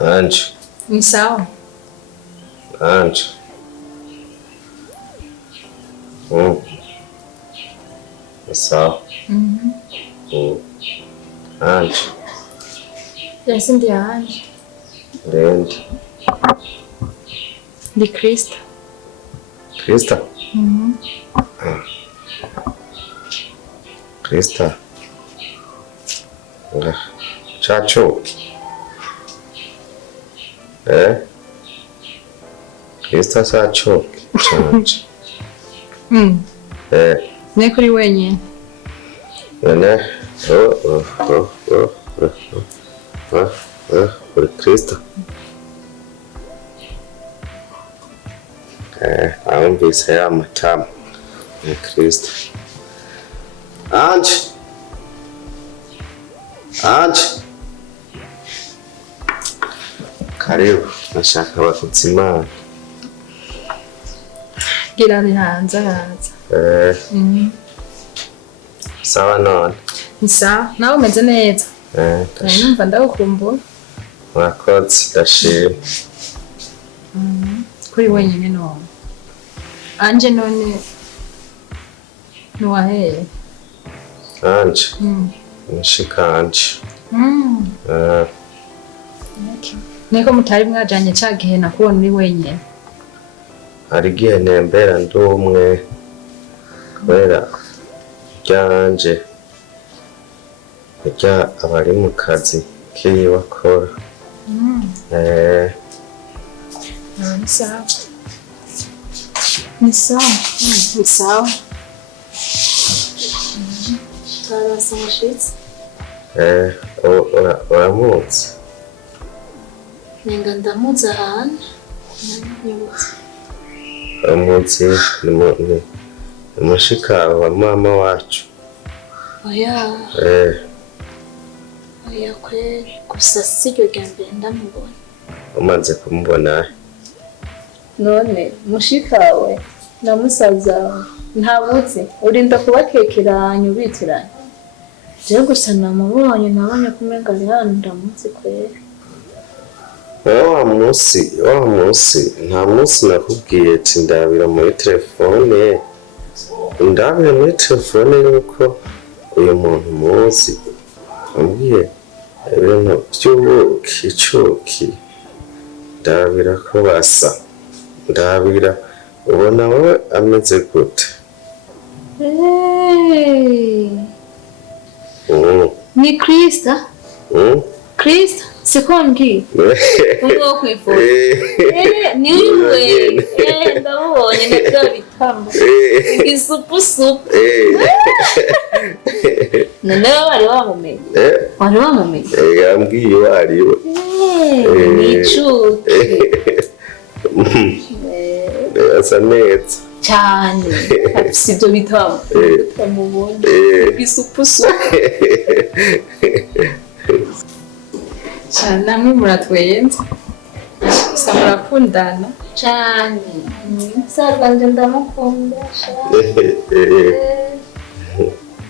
Anje. Ni sawa. Anje. Ni sawa. Anje. Yasi ndi Anje. Ndi. Ndi Krista. Krista? Krista. Chacho. Krista chacho. Chanje. Ne kuri wenyine. Nene. Kuri Krista. Amvise ya matamu ni Krista. Anje. Karibu, nashaka bakutsimana. Gira bihanze araza. Sawa none. Ni sawa. Nawe umeze neza? Numva ndagukumbura. Mwakoze ndashima. Kuri wenyine none. Anje none nuwahe? Anje. Nshikanje. Niko mutari mwajanye cagihe nakubona uri wenyine. Hari igihe nembera ndi umwe kubera ryanje rya abari mu kazi kiwe akora. Ni sawa. Ni sawa. Ni sawa. Tarasa mushitsi. Uramutse. Nenga ndamutse ahantu. Uramutse ni mushika wa mama wacu. Oya. Oya kweli gusa siryo ryambere ndamubona. Umaze kumubona? None mushikawe na musaza ntabuze urinda kubakekeranya ubitiranye. Je gusa namubonye nabonye kumenga ari hano ndamutse kweli. Wa musi nta musi nakubwiye ati ndabira muri telefone. Ndabira muri telefone yuko uyu muntu muzi. Ambwiye ibintu by'ubuki. Ndabira ko basa. Ndabira ubona wowe ameze gute? Ni Krista? Krista? Sikondi? Ngo kwifuza. Niwe. Ndabonye nabyo bitamba. Isupu. None bari bamumenye. Bari bamumenye. Yambwiye wariwe. Nicuki. Asa neza. Cyane. Afite ibyo bitamba. Tamubona. Isupu. Cyane namwe muratwenze. Murakundana cyane. Sarwanje ndamukunda cyane.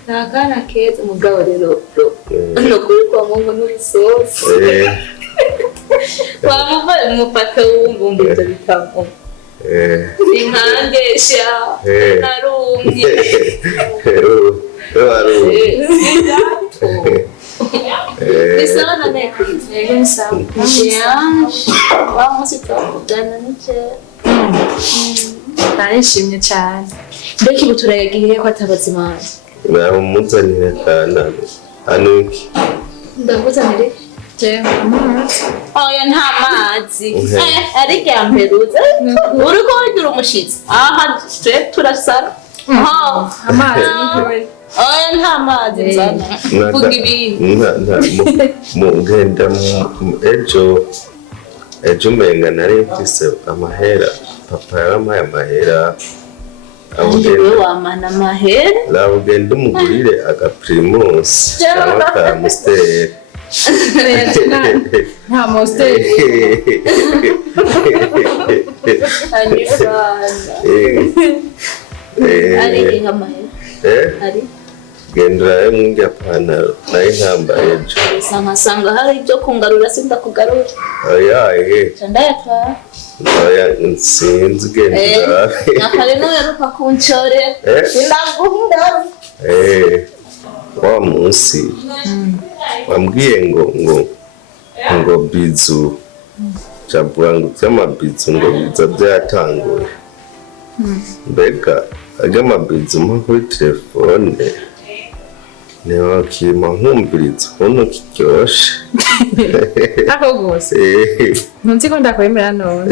Nakana keza mugabo rero no kuri kwa Mungu n'urusosi. Wamva umupaka w'umbumbu ibyo bitamo. Inkangesha narumye. Bisa na nekwize. Yego sawa. Vamos tukavugana n'icyo. Nishimye cyane. Mbeki buturayagiye ko atabazima. Namuzanire kana. Anuki. Ndaguzanire. Oya nta mazi. Ariko yamperuza. Uriko wagira umushitsi. Aha turasara. Amazi n'ikibari. Oya nta mazi nzana. Vuga ibintu. Mugenda ejo menga nari mfise amahera. Papa yarampaye amahera. Wewe wamana amahera? Ugenda umugurire agaprimus cyangwa ka Amstel. Nta Amstel. Ari ngamahera. Ari gendera mwingi apana naye nkambaye ejo nkasanga hari ibyo kungarura sindakugarura ayaye ndayatwara sinzi gendera nakare n'uheruka kunshore sindaguhunda wa munsi wambwiye ngo bizu chabura ngo by'amabizu ngo biza byatanguye mbega agamabizu mpa kuri telefone niba kima nkumviriza ukuntu kiryoshe aho gose ntunzi ko ndakwemera none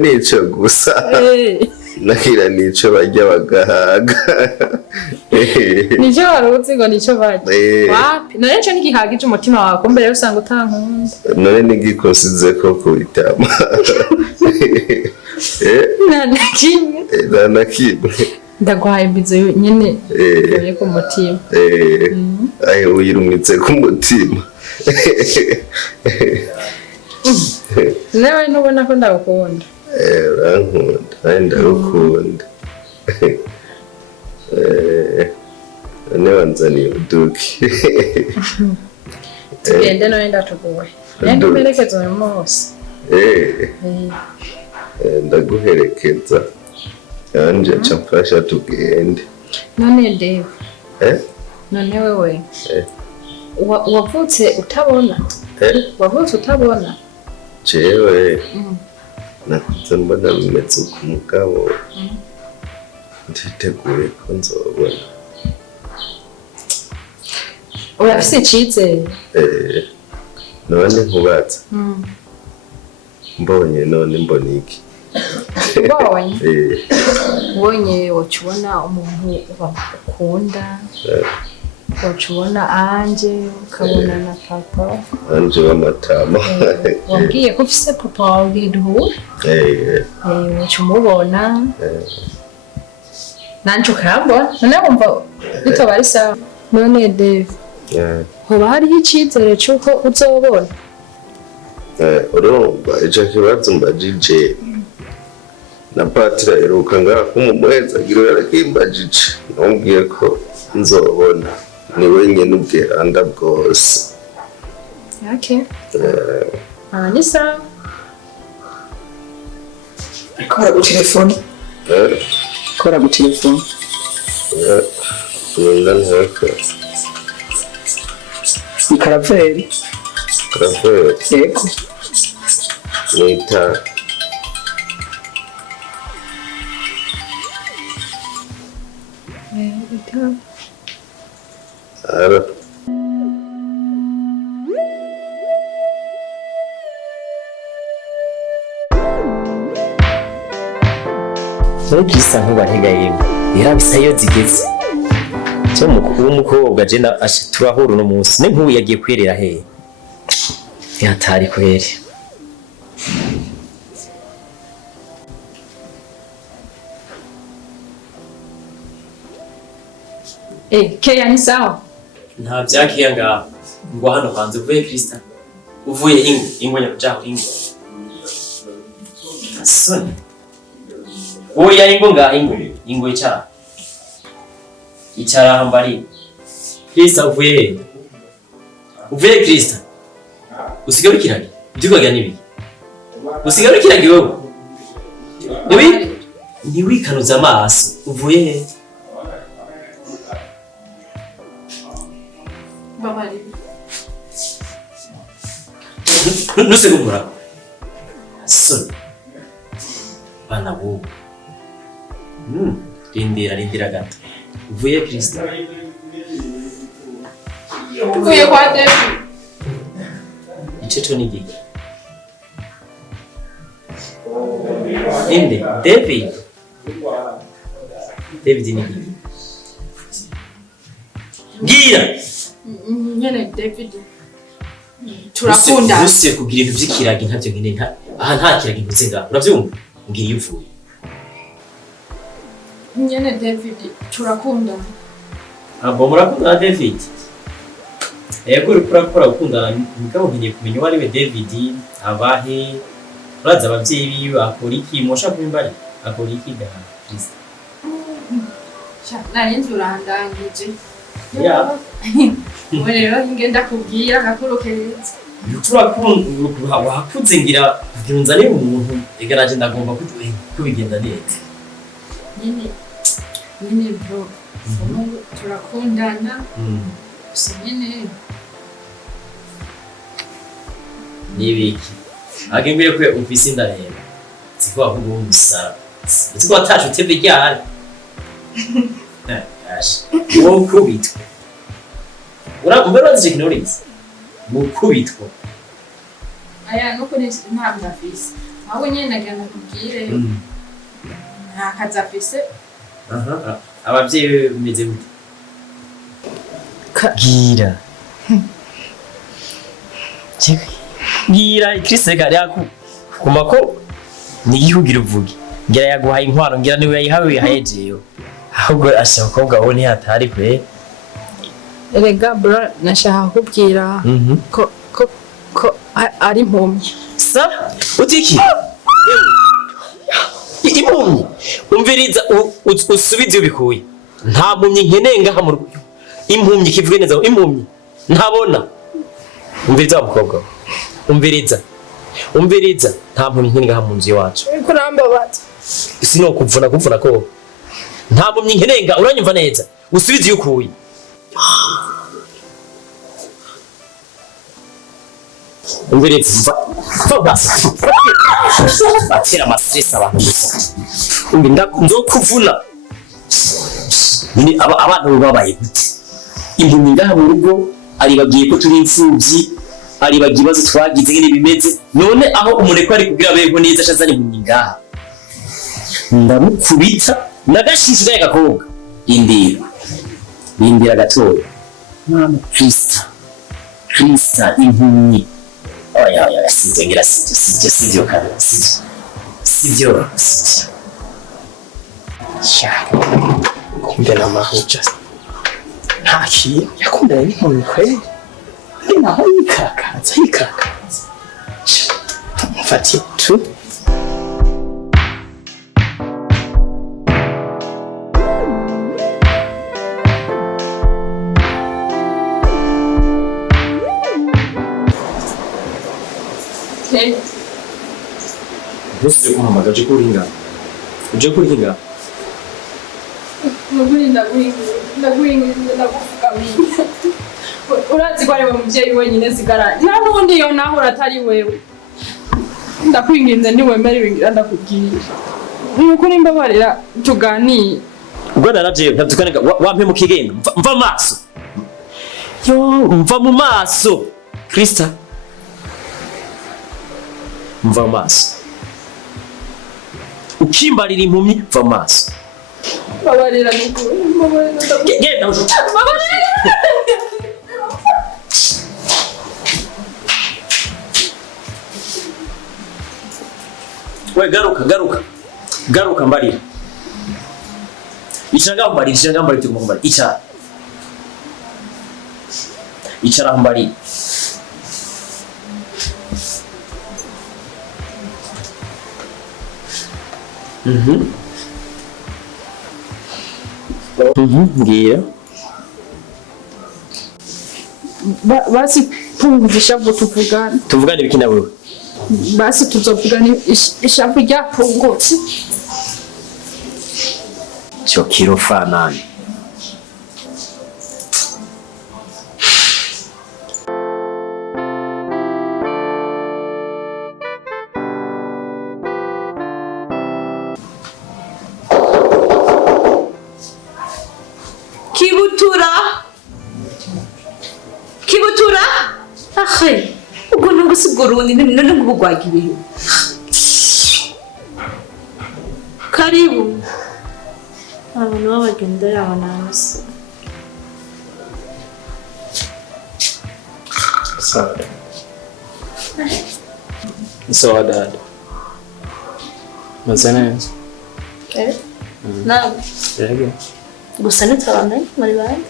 nico gusa nakira nico bajya bagahaga nico waruzi ngo nico bajya wapi none nico nigihagije umutima wawe ko mbere usanga utankunda none nigikosize ko kubitama nakimwe ndagwaye mbizo nyene yo ku mutima aye uyirumitse ku mutima nawe ntubona ko ndagukunda urankunda nawe ndagukunda none wanzaniye uduki tugende none ndatuguwe nende umerekeza uyu munsi ndaguherekeza yanje aca mfasha tugende none Dave none wewe wavutse utabona wavutse utabona jewe nakuze mbona bimeze uko umugabo nditeguye ko nzobona urafise icizere none nkubatse mbonye none mbona iki ubonye wacubona umuntu ukunda wacubona anje ukabona na papa anje w'amatama wambwiye ko ufise papa wawe duhure wacumubona nanje ukambona none wumva bitaba ari sawa none Dave hoba hariho icizere c'uko uzobona urumva ico kibazo mbajije na patira iruka ngaha kumumuheza agiro yarakimbajije namubwiye ko nzobona ni wenyine ubwiranda bwose ni sawa kora gutelefone kora gutelefone wenda ntaka ni karaveri yego nita ara Nogisa nkubantega yemwe yarabisa iyo zigeze cyo umukobwa je na turahura no munsi ne nkubu yagiye kwerera he yatari kwere Keya ni sawa nta byakiye nga ngo hano kanze uvuye Krista uvuye ingo nyakujaho ingo soni oya ingo icara hambari Krista uvuye Krista usigarukirage byukaga nibi usigarukirage wowe nibi ni wikanuza amaso uvuye babari nusegumura soni bana bo rindira gato uvuye Krista uvuye kwa David iceto ni giki inde David ni giki ngira nyene David turakunda use kugira ibintu by'ikiragi ntavyo nkene aha nta kiragi ntuze ngaho uravyumva ngiye uvuye nyene David turakunda abo murakunda David ego urikora gukundana mugabo ngiye kumenya uwo ari we David abahe uraza abavyeyi biwe akora iki mosha kubimbari akora iki Kristo. Nari nzurandangije. Ya. Ubu rero ngenda kubwira akakurokereza. Turakunda wakuze ngira nzane umuntu igaraje ndagomba kubigenda neza. Nyine bro. Turakundana. Gusa nyine Nibiki. Agembere ko ufise indareba. Siko ahubwo umusara. Siko atashe utebe ryari. Ash. Wo kubitwa. Mbere wazi ignorance. Mukubitwa. aya nuko ntabwo afise. Ahubwo nyine nagana kubwire. Nta kazi afise. Abavyeyi bimeze gute? Gira. Gira Kristo kare kumako nigihugira uvuge. Ngira yaguhaye inkwano ngira niwe yayihawe yahejeyo. Ahubwo ashaka kobwa wo ni hatari kwe. Erega bro nashaka kubwira ko ari mpumyi. Sa utiki. Impumyi umviriza usubize ubikuye. Nta mpumyi nkenenga ha mu rugo. Impumyi kivuge neza impumyi ntabona. Umviriza abakobwa. Umviriza nta mpumyi nkenenga ha mu nzu yacu. Kurambabaza. Sino kuvuna ko. Nta mpumyi nkenenga uranyumva neza. Usubize ukuye. Umviriza basi. Batira amastress abantu gusa. Ndokuvuna. Ni abantu babaye gute? Impumyi ngaha mu rugo ari bagiye ko turi imfubyi, ari bagibazo twagize ngene bimeze. None aho umuneko ari kugira bego neza shazari impumyi ngaha. Ndamukubita nagashishije gakobwa. Indira gatoya. Mama Krista impumyi. Oya sinzongera sivyo kana sivyo. Kumbe na mahuja. Haki yakundana n'impumyi kweli. Naho yikakaza. Mfatiye tu. Nusije kuhamagara uje kuringa. Ndagufukamira. Urazi ko ari we muvyeyi wenyine zigara. Nahundi yo naho uratari wewe. Ndakwinginze niwemere ibingira ndakubwira. Nuko nimbabarira tuganiye. Ubwo naravye ntavyukanega wampe mu kigenda. Mva maso. Mva mu maso. Krista. Mva maso. Ukimbarira impumyi mva maso. Babarira nuko. Genda ujo. We garuka mbarira. Ichanga mbarira tukumbarira. Ichara mbarira. Ngiye. Basi punguza ishavu tuvugane. Tuvugane biki nawe? Basi tuzovugana ishavu ryapungutse. Cyo kirofanani. Kibutura? Ahe, ubwo nubwo sigurundi none ngubugwaga ibihe. Karibu. Abantu babagendera abanasi. So dad. Mazana. Naam. Yego. Gusa nitwabamenye muri bande?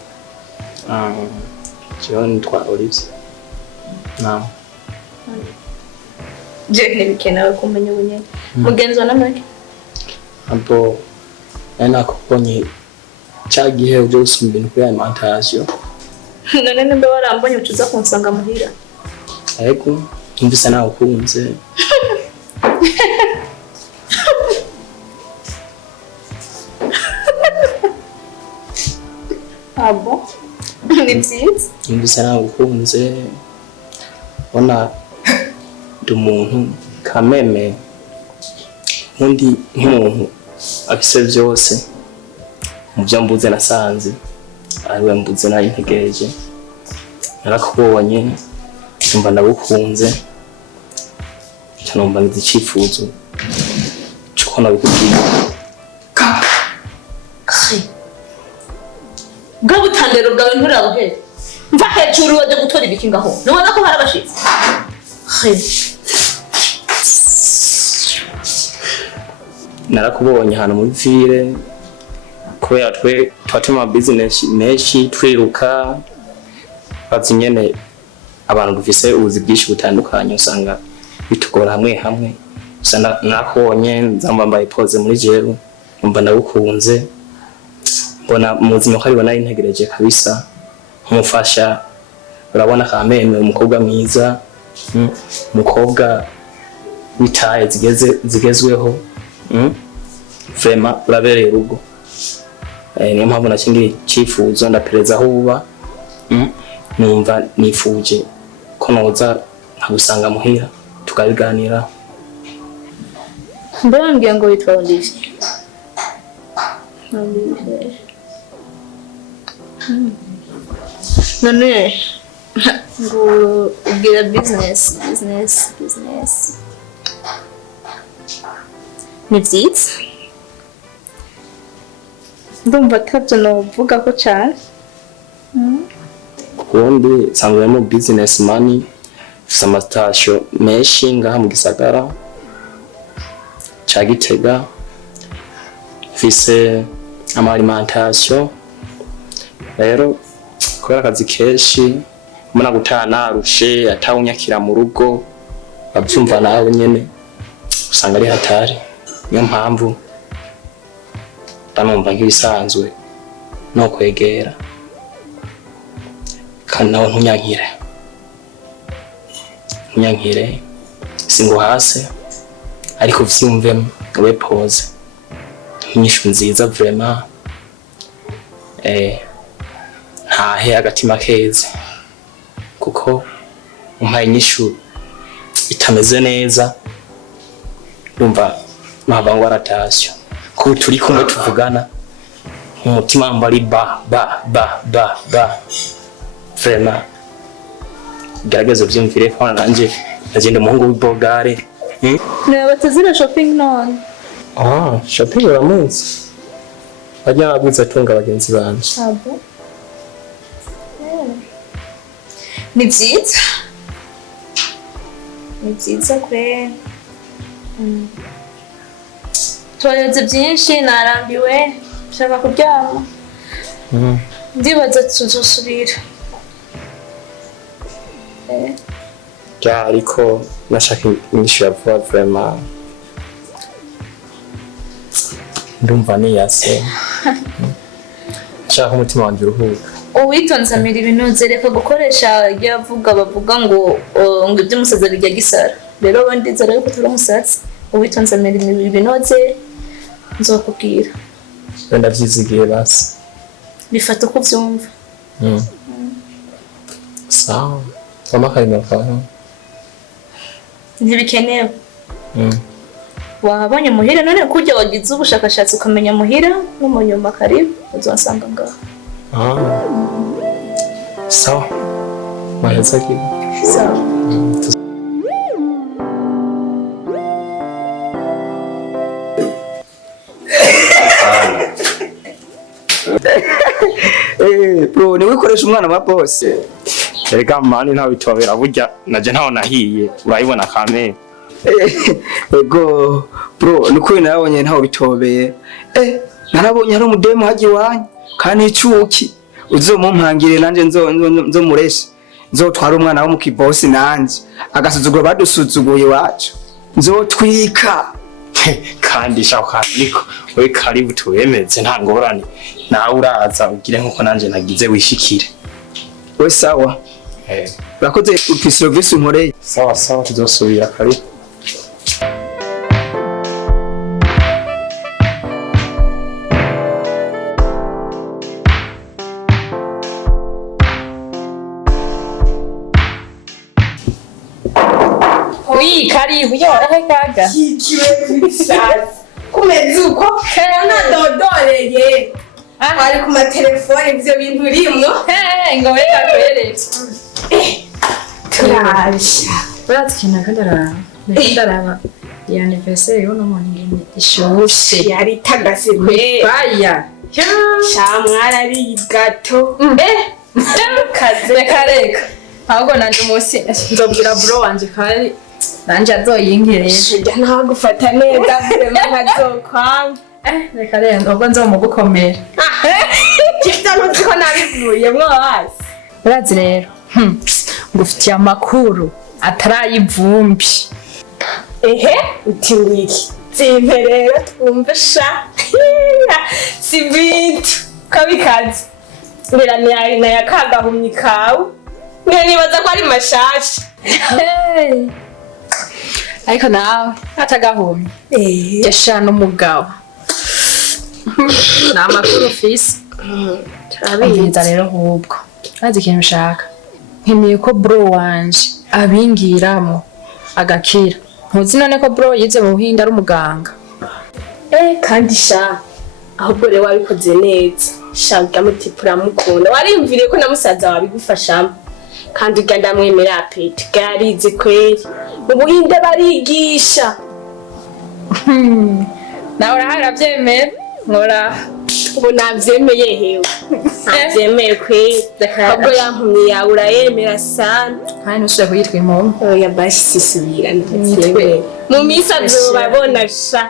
John twa Olives. Naam. Je ntibikenewe kumenya ubunyene. Mugenzi wa namake? Hapo nakubonye cya gihe uje gusoma ibintu kuri alimentation. None nimba warambonye ucuza kunsanga muhira. Ariko numvise nawe ukunze. Abo ni byiza. Numvise nawe ukunze. Bona ndi umuntu kameme undi nk'umuntu afise byose mu byo mbuze nasanze ariwe mbuze nayo integereje narakubonye numva ndagukunze numva ngize icyifuzo cy'uko nabikubwiye bwa butandero bwawe nturabuhere mva hejuru wajya gutora ibiki ngaho nubona ko hari abashitsi narakubonye hano muri ville kubera twe twatuma business menshi twiruka bazi nyene abantu dufise ubuzi bwinshi butandukanye usanga bitugora hamwe hamwe usanga nakubonye nzamba mbaye pose muri jewe umva ndagukunze mbona muzima ko aribona integereje kabisa umufasha urabona kameme umukobwa mwiza umukobwa witaye zigezweho vraiment urabereye urugo niyo mpamvu nakingira icyifuzo ndapereza aho uba numva nifuje ko noza nkagusanga muhira tukabiganira. Mbambye ngo witwa Olivier. None ngo ugira business ni byiza ndumva atabyo novuga ko cyane ubundi nsanzwe mu business money ufite amatasyo menshi ngaha mu gisagara cya Gitega mfise alimentation rero kubera akazi kenshi mbona gutaha narushe atawunyakira mu rugo babyumva nawe nyene usanga ari hatari niyo mpamvu tanumva nk'ibisanzwe no kwegera kandi nawe ntunyankire singo hasi ariko vyumvemo we pose inyishu nziza vraiment ntahe agatima keza kuko umpaye inyishu itameze neza numva mpava ngo aratasyo ko turi kumwe tuvugana umutima mbari ba vraiment gerageza byumvire ko nanje agenda umuhungu w'ibogare ne batazira shopping none shopping uramunsi bajya baguza tunga abagenzi banje abo ni byiza kwe twayoze byinshi narambiwe nshaka kuryama ndibaza tuzosubira ariko nashaka inyishu ya vuba vraiment ndumva niyase nshaka umutima wanjye uruhuka uwitonze amira ibintu reka gukoresha yavuga bavuga ngo iby'umusaza bijya gisara rero abandi nzara yuko turi umusatsi uwitonze amira ibinoze nzokubwira wenda byizigiye basi bifata uko byumva sawa wamakari kwa ntibikenewe wabonye muhira none kujya wagize ubushakashatsi ukamenya muhira no mu nyuma karibu uzasanga ngaho sawa maheza kibi sawa bro ni wikoresha umwana wa boss erega mani nta bitobera burya naje ntaho nahiye urayibona kamere ego bro niko nabonye ntaho bitobeye narabonye hari umudemo haji wanyu kandi icuki uzomumpangire nanje nzo mureshe nzotwara umwana wo mu kibosi nanje agasuzugura badusuzuguye wacu nzotwika kandi shaka ariko we karibu tuwemeze nta ngorane nawe uraza ugire nkuko nanje nagize wishikire we sawa urakoze ku service unkoreye sawa tuzosubira karibu Oui, karibu yo gaga. kumeze uko nanadodoreye ari ku matelefone ivyo bintu urimwo Ngo weka kweretse. turasha Uratse kintu ndaraba. Ya anniversaire y'uno muntu ngene ishushe. yari tagase kwe Baya. shamwara ari gato Kaze kareka. Ahubwo nanje umunsi nzobwira bro wanje kari nanje azoyingereye. shujya nta gufata neza vrema nkazokwanga Reka rero ubwo nzomugukomera. kifta nuzi ko nabivuyemwo hasi Urazi rero ngufitiye amakuru atarayivumbi. ehe uti wiki zimpe rero twumve sha si bintu kabikazi ngira nayakagahumyi kawe nibaza ko ari mashasha Ariko nawe atagahumye yashana umugabo ni amakuru ufise turabizi rero hubwo azi ikintu ushaka nkeneye ko bro wanje abingiramo agakira ntuzi none ko bro yize mu Buhinde ari umuganga kandi sha ahubwo rero wabikoze neza sha ugamutipura mukunda warimviriye ko namusaza wabigufashamo kandi uganda mwemera apeti garize kweri mu Buhinde barigisha nawe urahara byemera nkora ubu navyemeye hewe navyemeye kweri ahubwo yampumyi yawe urayemera sana kandi ntusubire kuyitwa impumyi oya basi sisubira navyemeye mu minsi azobabona sha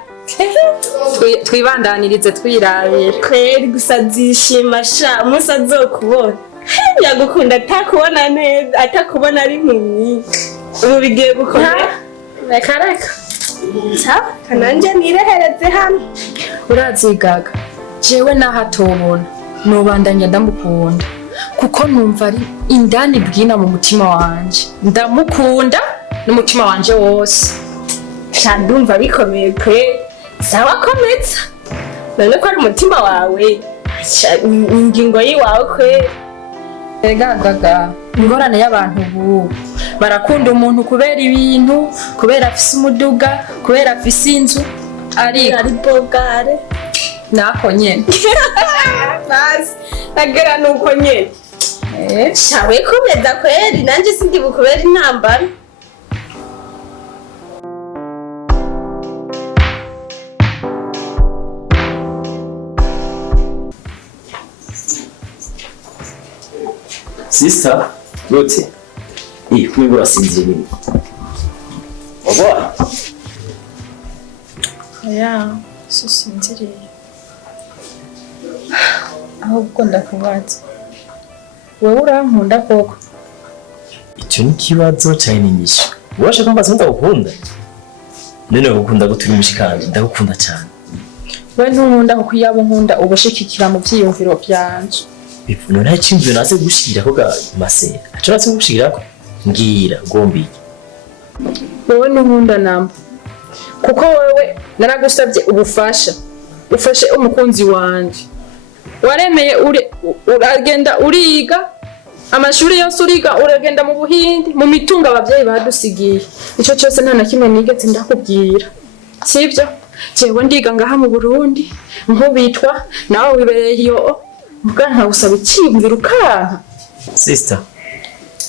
twibandanirize twirabira kweri gusa zishima sha umunsi azokubona yagukunda atakubona neza atakubona ari impumyi ubu bigiye gukomera reka kananje nirehereze hano urazigaga jewe naho atobona nobandanya ndamukunda kuko numva ari indani bwina mu mutima wanje ndamukunda n'umutima wanje wose sha ndumva bikomeye kwe sawa komeza none ko ari umutima wawe ingingo yiwawe kwe gaga ingorane y'abantu ubu barakunda umuntu kubera ibintu kubera afise umuduga kubera afise inzu ari bogare nako nyene basi nagera nuko nyene shawe komeza kweri nanje sindi bukubera intambara Sister, yote. Kumbe urasinzira nini? Baba. Ya, sinziriye. Ahubwo ndakubaza. Wewe urankunda koko? Icyo ni kibazo cyane nyinshi. Urashaka kumbaza ndagukunda? None gukunda guturi mushikanje, ndagukunda cyane. We ntunkunda kuko yabo nkunda ubushikikira mu byiyumviro byanje. Bivuno nta cyimviro naze gushikira ko ga mase. Acho naze gushikira ko ngira gombi. Wewe ntunkunda namba. Kuko wewe naragusabye ubufasha. Ufashe umukunzi wanje. Waremeye uragenda uriga amashuri yose uriga uragenda mu Buhinde mu mitunga abavyeyi badusigiye. Ico cyose nta na kimwe nigeze ndakubwira. Sivyo? Jewe ndiga ngaha mu Burundi nkubitwa nawe wibereye iyo muga nta gusaba ikiyumvira ukanka. Sister,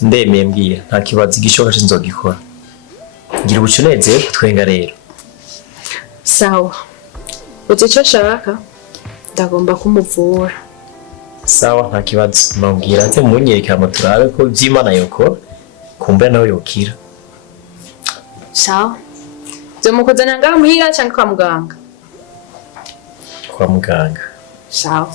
ndemeye mbwira nta kibazo igishoboka nzogikora. Ngira ubucuneze twenga rero. Sawa. Uzi icyo nshaka? Ndagomba kumuvura. Sawa nta kibazo. Mbwira ate munyereka amaturabe ko by'Imana yoko kumbe nawe yokira. Sawa. Nzomukuzana ngaha muhira cyangwa kwa muganga? Kwa muganga. Sawa.